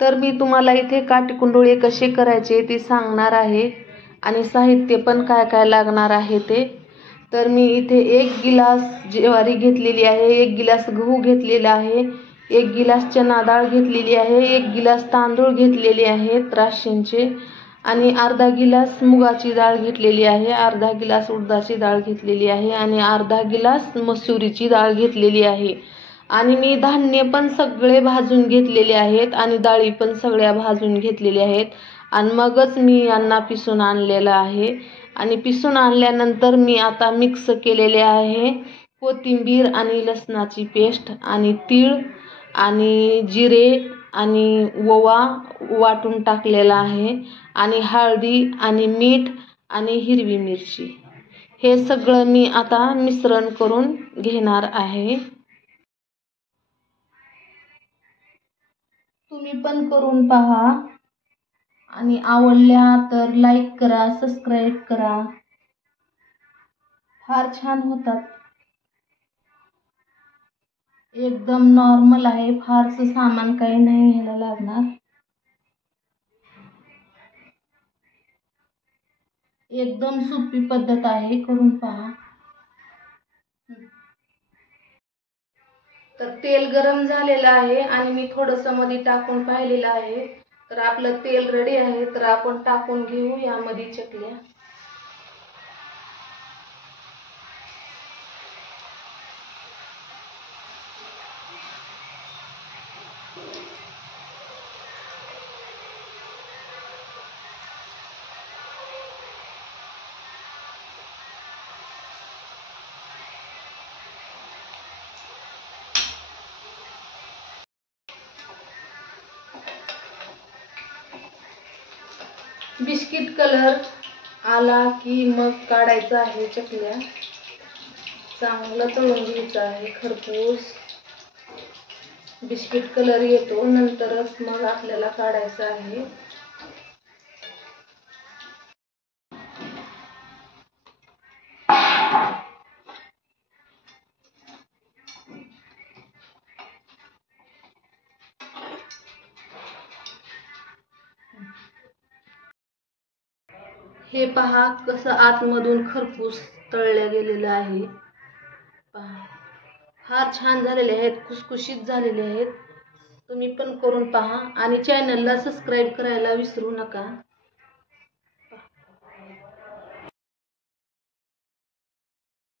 तर मी तुम्हाला इथे काठी कुंडुळे कसे करायचे ते सांगणार आहे आणि साहित्य पण काय काय लागणार आहे ते। तर मी इथे 1 गिलास ज्वारी घेतलेली आहे, 1 गिलास गहू घेतलेला आहे, 1 गिलास चना डाळ घेतलेली आहे, 1 गिलास तांदूळ घेतलेले आहेत राशींचे आणि अर्धा गिलास मुगाची डाळ घेतलेली आहे, अर्धा गिलास उडदाची डाळ घेतलेली आहे आणि अर्धा गिलास मसुरीची डाळ घेतलेली आहे। आणि मी धान्य पण सगळे भाजून घेतलेले आहेत आणि डाळी पण सगळ्या भाजून घेतलेल्या आहेत आणि मगच मी यांना पिसून आणलेलं आहे। आणि पिसून आणल्यानंतर मी आता मिक्स केलेले आहे कोथिंबीर आणि लसणाची पेस्ट आणि तीळ आणि जिरे आणि ओवा वाटून टाकलेला आहे आणि हळदी आणि मीठ आणि हिरवी मिरची, हे सगळं मी आता मिश्रण करून घेणार आहे। तुम्ही पण करून पहा आणि आवडल्या तर लाईक करा, सबस्क्राईब करा, फार छान होतात। एकदम नॉर्मल आहे, फारसं सामान काही नाही ह्याला लागणार। एकदम सोपी पद्धत आहे, करून पहा। तर तेल गरम झालेलं आहे आणि मी थोडंसं मध्ये टाकून पाहिलेलं आहे। तर आपलं तेल रेडी आहे, तर आपण टाकून घेऊ यामध्ये चकल्या। बिस्किट कलर आला की मग काढायचं आहे चकल्या, चांगलं तळून घ्यायचं आहे खरपूस। बिस्किट कलर येतो नंतरच मग आपल्याला काढायचं आहे। हे पहा कसं आतमधून खरपूस तळलं गेलेलं आहे। पहा फार छान झालेले आहेत, खुसखुशीत झालेले आहेत। तुम्ही पण करून पहा आणि चॅनलला सबस्क्राईब करायला विसरू नका।